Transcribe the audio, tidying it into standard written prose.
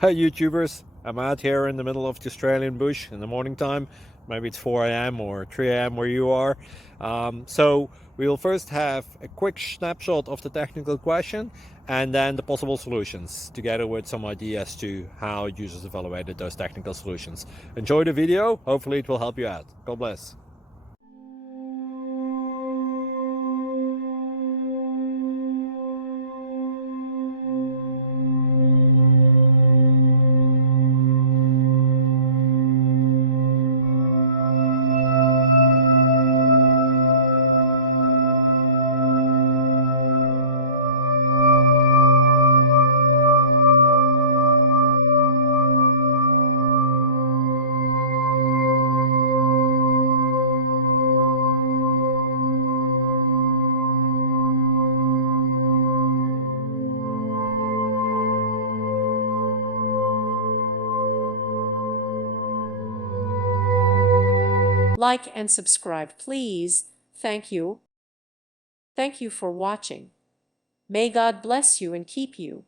Hey YouTubers, I'm out here in the middle of the Australian bush in the morning time. Maybe it's 4 a.m. or 3 a.m. where you are. So we'll first have a quick snapshot of the technical question and then the possible solutions, together with some ideas to how users evaluated those technical solutions. Enjoy the video, hopefully it will help you out. God bless. Like and subscribe, please. Thank you. Thank you for watching. May God bless you and keep you.